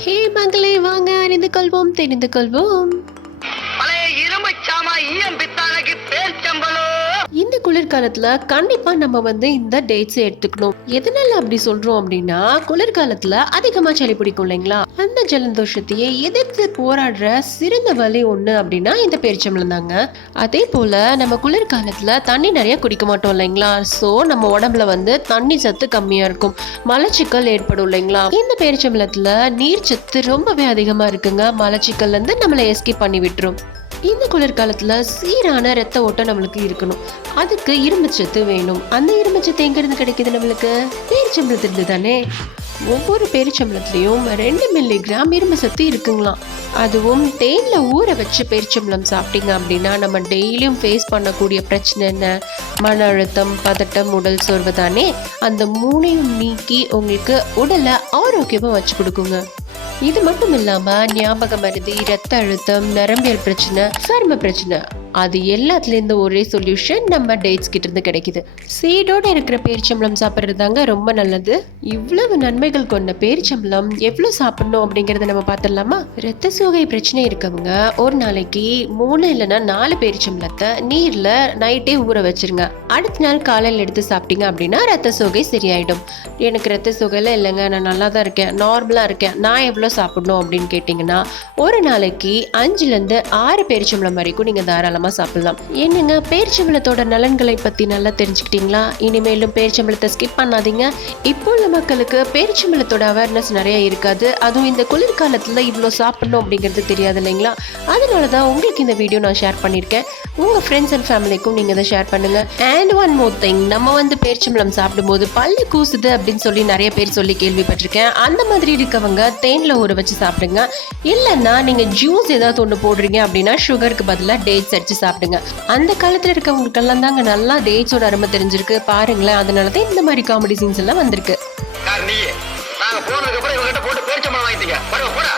ஹே மங்களே, வாங்க அறிந்து கொள்வோம், தெரிந்து கொள்வோம். பழைய இரும்புச்சாமா ஈயம் பித்தாளைக்கு பேர்ச்சம்பளோ. இந்த குளிர்காலத்துல கண்டிப்பா நம்ம இந்த டேட்ஸ் எடுத்துக்கணும். எதனால அப்படி சொல்றோம் அப்படின்னா, குளிர்காலத்துல அதிகமா சளி பிடிக்கும் இல்லைங்களா? அந்த ஜலதோஷத்தையே எதிர்த்து போராடுற சிறந்த வழி ஒண்ணு அப்படின்னா இந்த பேரிச்சம்பழம் தாங்க. அதே போல நம்ம குளிர்காலத்துல தண்ணி நிறைய குடிக்க மாட்டோம் இல்லைங்களா? சோ நம்ம உடம்புல தண்ணி சத்து கம்மியா இருக்கும், மலச்சிக்கல் ஏற்படும் இல்லைங்களா? இந்த பேரிச்சம்பழத்துல நீர் சத்து ரொம்பவே அதிகமா இருக்குங்க. மலச்சிக்கல்ல இருந்து நம்மளை எஸ்கேப் பண்ணி விட்டுரும். இந்த குளிர்காலத்துல சீரான ரத்த ஓட்டம் நம்மளுக்கு இருக்கணும். அதுக்கு இரும்புச்சத்து வேணும். அந்த இரும்புச்சத்து எங்க இருந்து கிடைக்குது நம்மளுக்கு? பேரிச்சம்பழத்திலிருந்து தானே. ஒவ்வொரு பேரிச்சம்பழத்திலையும் 2 மில்லிகிராம் இரும்பு சத்து இருக்குங்களாம். அதுவும் தேன்ல ஊற வச்சு பேரிச்சம்பழம் சாப்பிட்டீங்க அப்படின்னா நம்ம டெய்லியும் ஃபேஸ் பண்ணக்கூடிய பிரச்சனை என்ன? மன அழுத்தம், பதட்டம், உடல் சோர்வு தானே. அந்த 3ஐயும் நீக்கி உங்களுக்கு உடலை ஆரோக்கியமா வச்சு கொடுக்குங்க. இது மட்டும் இல்லாம ஞாபக மருதி, ரத்த அழுத்தம், நரம்பியல் பிரச்சனை, சரும பிரச்சனை, அது எல்லாத்துலேருந்து ஒரே சொல்யூஷன் நம்ம டேட்ஸ் கிட்ட இருந்து கிடைக்குது. சீடோட இருக்கிற பேரிச்சம்பழம் சாப்பிட்றதாங்க ரொம்ப நல்லது. இவ்வளவு நன்மைகள் கொண்ட பேரிச்சம்பழம் எவ்வளவு சாப்பிடணும் அப்படிங்கறத நம்ம பார்த்துடலாமா? ரத்த சோகை பிரச்சனை இருக்கவங்க ஒரு நாளைக்கு 3 இல்லைன்னா 4 பேரிச்சம்பழத்தை நீர்ல நைட்டே ஊற வச்சிருங்க. அடுத்த நாள் காலையில் எடுத்து சாப்பிட்டீங்க அப்படின்னா ரத்த சோகை சரியாயிடும். எனக்கு ரத்த சோகைலாம் இல்லைங்க, நான் நல்லா தான் இருக்கேன், நார்மலா இருக்கேன், நான் எவ்வளவு சாப்பிடணும் அப்படின்னு கேட்டீங்கன்னா ஒரு நாளைக்கு 5லேருந்து 6 பேரிச்சம்பழம் வரைக்கும் நீங்க தாராளமா சாப்பிடலாம். என்னங்க, பேரிச்சம்பழத்தோட நலன்களை பத்தி நல்லா தெரிஞ்சுக்கிட்டீங்களா? இனிமேலும் பேரிச்சம்பழத்தை ஸ்கிப் பண்ணாதீங்க. இப்போ உள்ள மக்களுக்கு பேரிச்சம்பழத்தோட அவேர்னஸ் நிறைய இருக்காது. அதுவும் இந்த குளிர்காலத்துல இவ்வளோ சாப்பிடணும் அப்படிங்கிறது தெரியாது இல்லைங்களா? அதனாலதான் உங்களுக்கு இந்த வீடியோ நான் ஷேர் பண்ணியிருக்கேன். உங்க ஃப்ரெண்ட்ஸ் அண்ட் ஃபேமிலிக்கும் நீங்க இதை ஷேர் பண்ணுங்க. அண்ட் ஒன் மோர் திங், நம்ம பேரிச்சம்பழம் சாப்பிடும்போது பல்லு கூசுது அப்படின்னு சொல்லி நிறைய பேர் சொல்லி கேள்விப்பட்டிருக்கேன். அந்த மாதிரி இருக்கவங்க தேன்ல ஊற வச்சு சாப்பிடுங்க. இல்லைன்னா நீங்க ஜூஸ் ஏதாவது ஒன்று போடுறீங்க அப்படின்னா சுகருக்கு பதிலாக டேட்ஸ் அடிச்சு சாப்பிடுங்க. அந்த காலத்துல இருக்கவங்களுக்கெல்லாம் தாங்க நல்லா டேட்ஸோட அருமை தெரிஞ்சிருக்கு பாருங்களேன். அதனாலதான் இந்த மாதிரி காமெடி சீன்ஸ் எல்லாம் வந்திருக்கு. நாங்க போனதுக்கு அப்புறம் இவங்க கிட்ட போட்டு பேரிச்சம்பழம் வாங்கிட்டீங்க. போடா.